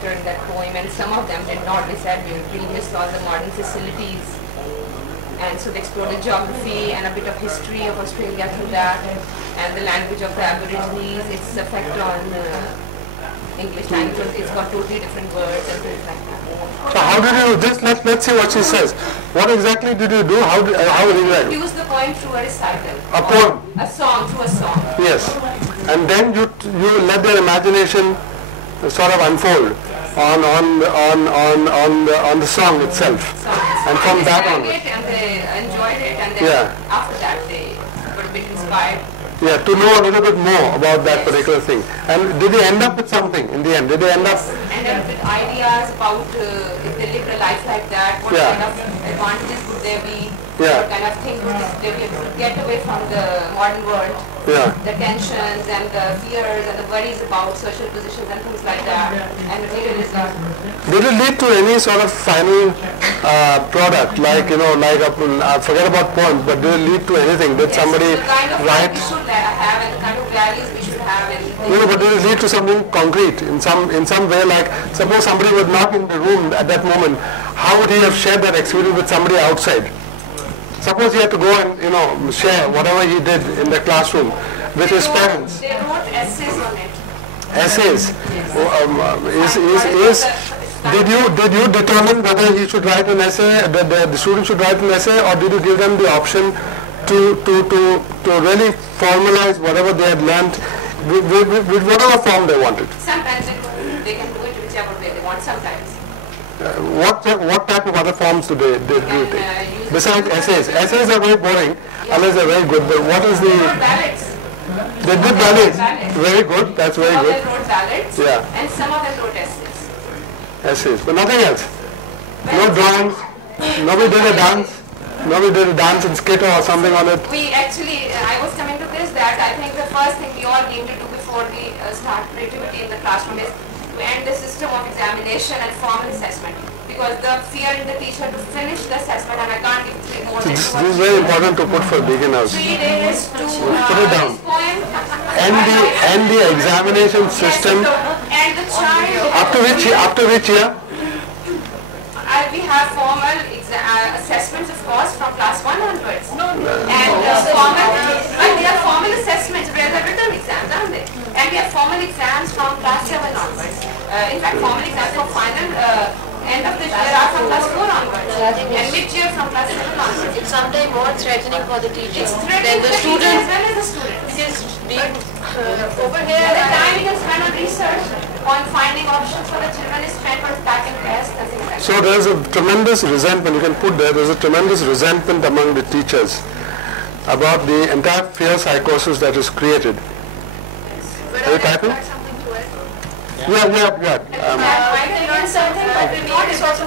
character in that poem, and some of them did not. They said we really missed all the modern facilities. And so they explored the geography and a bit of history of Australia through that, and the language of the Aborigines, its effect on English language. It's got totally different words and things like that. So how did you do this? Let's see what she says. What exactly did you do? How did you write? Use the poem through a recital. A poem? A song, through a song. Yes. And then you let their imagination sort of unfold on the song itself. And from that on. And they enjoyed it, and then after that they were a bit inspired. Yeah, to know a little bit more about that particular thing. And did they end up with something in the end? Did they end up? Ended up with ideas about if they lived a life like that, what kind of advantages would there be? What kind of things would they be able to get away from the modern world? The tensions and the fears and the worries about social positions and things like that. And materialism. Did it lead to any sort of final product, like, forget about poems, but did it lead to anything? Did somebody the kind of write? We should have and the kind of values we should have. But did it lead to something concrete in some way? Like, suppose somebody was not in the room at that moment, how would he have shared that experience with somebody outside? Suppose he had to go and share whatever he did in the classroom with his parents. They wrote essays on it. Essays. Did you determine whether he should write an essay, the student should write an essay, or did you give them the option to really formalize whatever they had learnt with whatever form they wanted? Sometimes they can do it whichever way they want. Sometimes. What type of other forms do they take? Besides essays. Essays are very boring unless they're very good. But what is the... ballads. They did ballads. Very good. That's very good. Some of them wrote ballads. Yeah. And some of them wrote essays. Essays. But nothing else. No drawings. Nobody did a dance. Nobody did a dance and skit or something on it. We actually, I was coming to this, that I think the first thing we all need to do before we start creativity in the classroom is to end the system of examination and formal assessment, because the fear in the teacher to finish the assessment, and I can't give 3 more than 2 This is very important to put for Beaconhouse. 3 days to put it down. poem. And the examination system. And the child. After which year? We have formal assessments, of course, from class 1 onwards. And they are formal assessments where the written exams, aren't they? And we have formal exams from class 7 onwards. In fact, formal exams for final end of the year are from class 4 onwards. And mid-year from class 7 onwards. It's sometimes more threatening for the teacher than the student. As well as the student. Because being over The here, time we can spend on research, on finding options for the children is spent on packing tests and things like that. So there's a tremendous resentment, you can put there's a tremendous resentment among the teachers about the entire fear psychosis that is created. Are you typing? Yeah. Might have learned something, but we not also,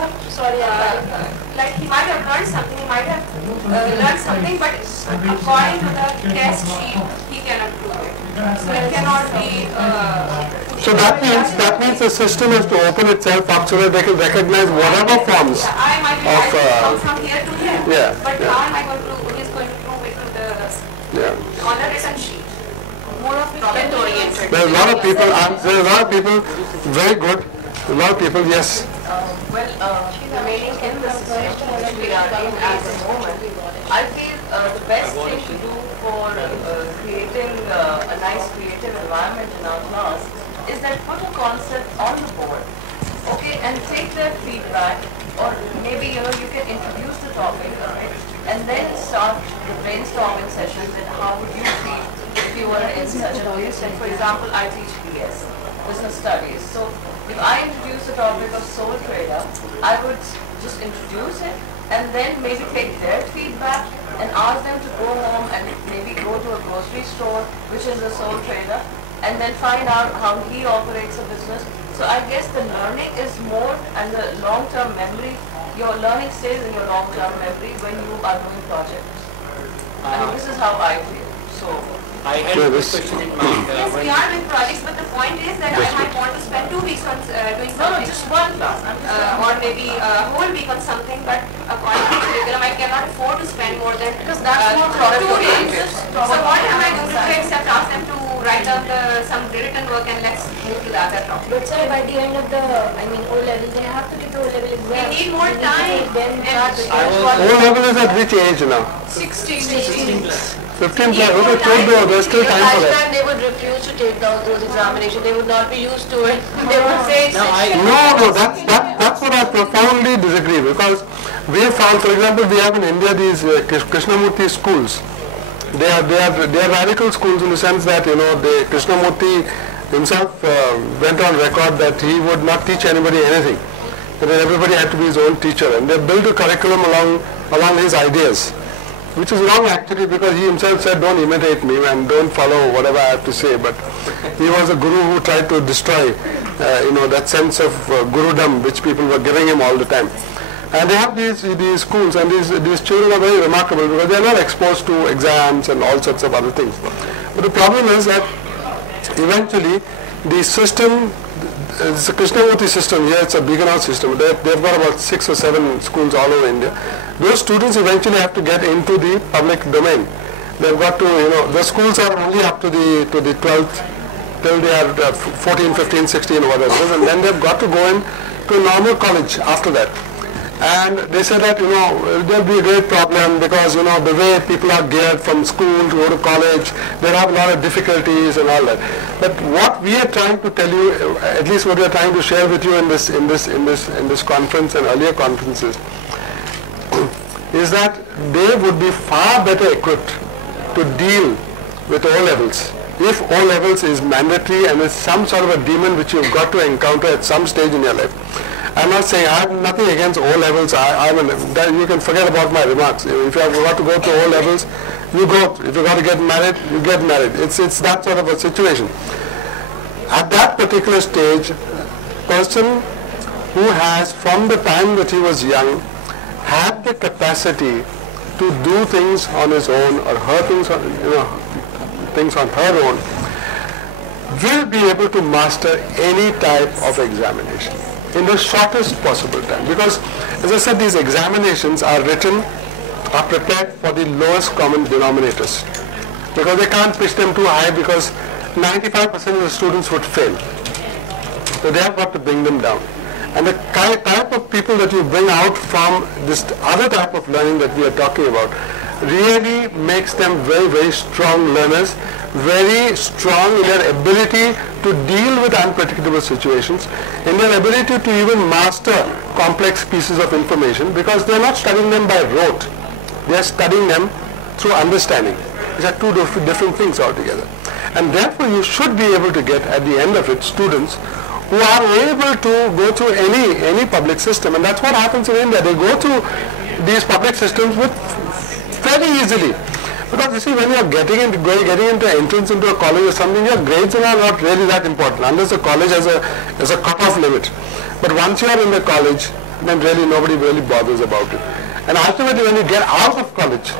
like he might have learned something, he might have learned something, but according to the test sheet, he cannot prove it. So it cannot be. So that means the system has to open itself up so that they can recognize whatever forms I might be able to come from here to here, but how am I going to? Who is going to prove it to the on the written sheet? More of problem oriented. There are a lot of people very good. A lot of people, yes. Remaining in the situation which we are in at the moment, I feel the best thing to do for creating a nice creative environment in our class is that put a concept on the board, okay, and take their feedback, or maybe you can introduce the topic, right, and then start the brainstorming sessions and how would you feel if you were in such a place. And for example, I teach BS, business studies. So if I introduce the topic of sole trader, I would just introduce it and then maybe take their feedback and ask them to go home and maybe go to a grocery store, which is a sole trader, and then find out how he operates a business. So I guess the learning is more, and the long-term memory, your learning stays in your long-term memory when you are doing projects. I mean, this is how I feel. So I had this question in mind. Yes, we are doing projects, but the point is that I might want to spend 2 weeks on doing something. just one class. Or maybe a whole week on something, but according to the curriculum, I cannot afford to spend more than Because that's more product 2 days. oriented. So what am I going to do except ask them to write down some written work and let's move to the other topic. But sir, by the end of the, O-level, they have to get the O-level exam. We need more time. O-level is at which age now? 16. 15 plus. Okay, good, there's still time for Last that. time they would refuse to take those examinations. They would not be used to it. They would say, No, that's what I profoundly disagree, because we have found, for example, we have in India these Krishnamurti schools. They are radical schools in the sense that, Krishnamurti himself went on record that he would not teach anybody anything. That everybody had to be his own teacher, and they built a curriculum along his ideas, which is wrong actually, because he himself said, don't imitate me and don't follow whatever I have to say. But he was a guru who tried to destroy, that sense of gurudom which people were giving him all the time. And they have these schools, and these children are very remarkable because they are not exposed to exams and all sorts of other things. But the problem is that eventually the system, it's a Krishnamurti system here, it's a Beaconhouse system. They've got about 6 or 7 schools all over India. Those students eventually have to get into the public domain. They've got to, the schools are only up to the 12th, till they are 14, 15, 16 or whatever it is, and then they've got to go in to a normal college after that. And they said that, there'll be a great problem because, the way people are geared from school to go to college, they'll have a lot of difficulties and all that. But what we are trying to tell you, at least what we are trying to share with you in this conference and earlier conferences, is that they would be far better equipped to deal with O-levels. If O-levels is mandatory and is some sort of a demon which you've got to encounter at some stage in your life. I'm not saying I have nothing against O-levels. You can forget about my remarks. If you have got to go to O-levels, you go. If you got to get married, you get married. It's that sort of a situation. At that particular stage, person who has, from the time that he was young, had the capacity to do things on his own or things on her own, will be able to master any type of examination in the shortest possible time. Because, as I said, these examinations are prepared for the lowest common denominators. Because they can't pitch them too high because 95% of the students would fail. So they have got to bring them down. And the type of people that you bring out from this other type of learning that we are talking about really makes them very, very strong learners, very strong in their ability to deal with unpredictable situations, in their ability to even master complex pieces of information, because they are not studying them by rote. They are studying them through understanding. These are two different things altogether. And therefore you should be able to get at the end of it students who are able to go through any public system. And that's what happens in India. They go through these public systems fairly easily. Because you see, when you are getting into entrance into a college or something, your grades are not really that important unless the college has a cut-off limit. But once you are in the college, then really nobody really bothers about it. And ultimately when you get out of college,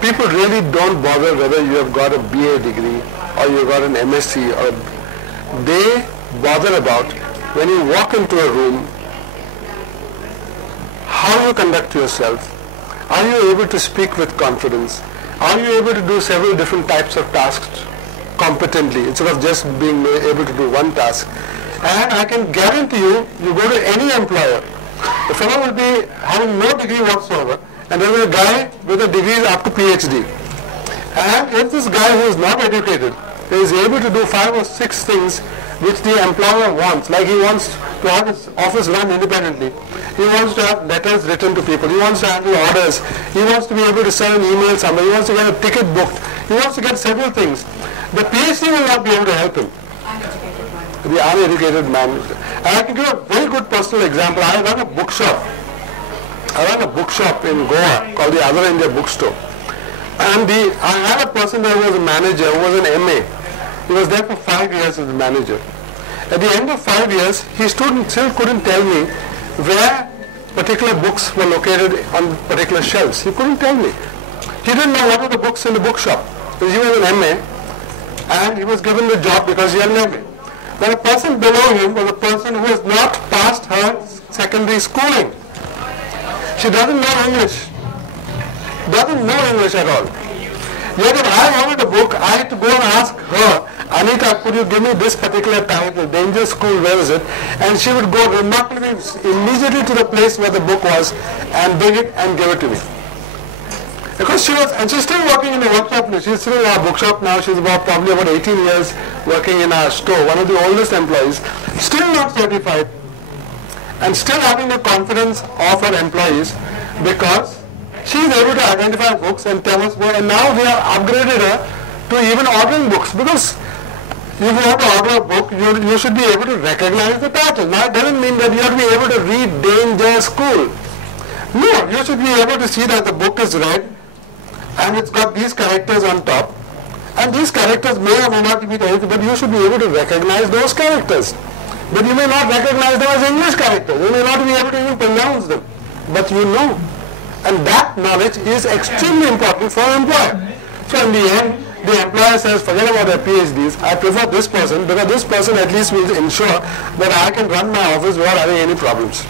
people really don't bother whether you have got a BA degree or you have got an MSc, or they bother about when you walk into a room, how you conduct yourself. Are you able to speak with confidence? Are you able to do several different types of tasks competently instead of just being able to do one task? And I can guarantee you, you go to any employer, the fellow will be having no degree whatsoever, and there is a guy with a degree up to PhD. And if this guy who is not educated is able to do 5 or 6 things which the employer wants, like he wants to have his office run independently, he wants to have letters written to people, he wants to handle orders, he wants to be able to send an email somewhere, he wants to get a ticket booked, he wants to get several things. The PhD will not be able to help him. The uneducated man. And I can give a very good personal example. I run a bookshop. In Goa called the Other India Bookstore. And I had a person there who was a manager, who was an MA. He was there for 5 years as a manager. At the end of 5 years, he still couldn't tell me where particular books were located on particular shelves. He couldn't tell me. He didn't know what were the books in the bookshop. Because he was an MA and he was given the job because he had an MA. Then a person below him was a person who has not passed her secondary schooling. She doesn't know English. Doesn't know English at all. Yet if I wanted a book, I had to go and ask her, Anita, could you give me this particular title, Danger School, where is it? And she would go remarkably immediately to the place where the book was and bring it and give it to me. Because she was, and she's still working in a workshop, she's still in our bookshop now, she's probably about 18 years working in our store, one of the oldest employees, still not certified, and still having the confidence of her employees because she is able to identify books and tell us what, and now we have upgraded her to even ordering books, because if you want to order a book, you should be able to recognize the title. Now it doesn't mean that you have to be able to read Danger School. No, you should be able to see that the book is red and it's got these characters on top, and these characters may or may not be anything, but you should be able to recognize those characters. But you may not recognize them as English characters. You may not be able to even pronounce them, but you know. And that knowledge is extremely important for an employer. So in the end, the employer says, forget about their PhDs, I prefer this person, because this person at least will ensure that I can run my office without having any problems.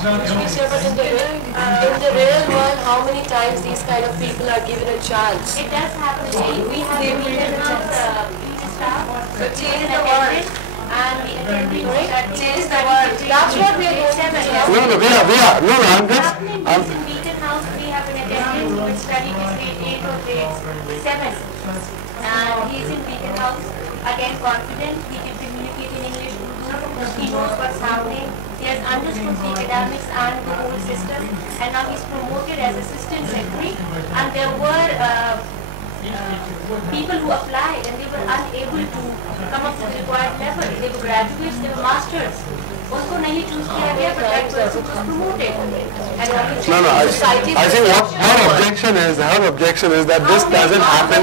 Excuse me, but in the real world, how many times these kind of people are given a chance? It does happen. We have a staff, so change the word, and the attending change the word. That's what we are doing. I'm just... In Beaconhouse, we have an attendant who is studying in grade 8 or grade 7. And he is in Beaconhouse, again confident, he can communicate in English, Urdu, he knows what's happening. He has understood the academics and the whole system, and now he's promoted as assistant secretary. And there were people who applied and they were unable to come up to the required level. They were graduates, they were masters. उनको नहीं choose किया गया, but that person was promoted. I think what her objection is that this doesn't happen.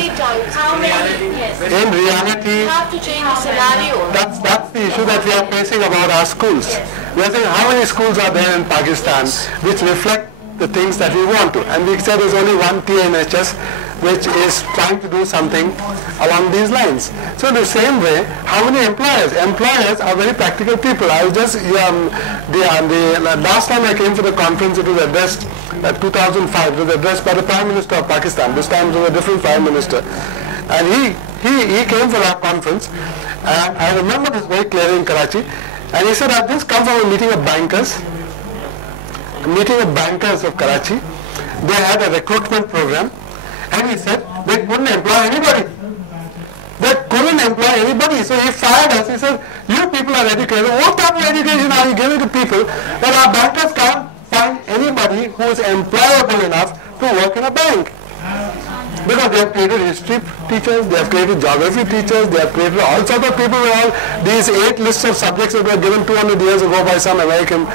How many? Yes. In reality, You have to change the scenario. that's the issue that we are facing about our schools. We are saying how many schools are there in Pakistan which reflect the things that we want to, and we said there's only one TNHS which is trying to do something along these lines. So in the same way, how many employers? Employers are very practical people. I was just, the last time I came to the conference, it was addressed, 2005, it was addressed by the Prime Minister of Pakistan. This time it was a different Prime Minister. And he came for our conference, and I remember this very clearly in Karachi, and he said, I've just come from a meeting of bankers of Karachi. They had a recruitment program, and he said they couldn't employ anybody. They couldn't employ anybody, so he fired us. He said, you people are educated. What type of education are you giving to people that our bankers can't find anybody who is employable enough to work in a bank? Because they have created history teachers, they have created geography teachers, they have created all sorts of people with all these 8 lists of subjects that were given 200 years ago by some American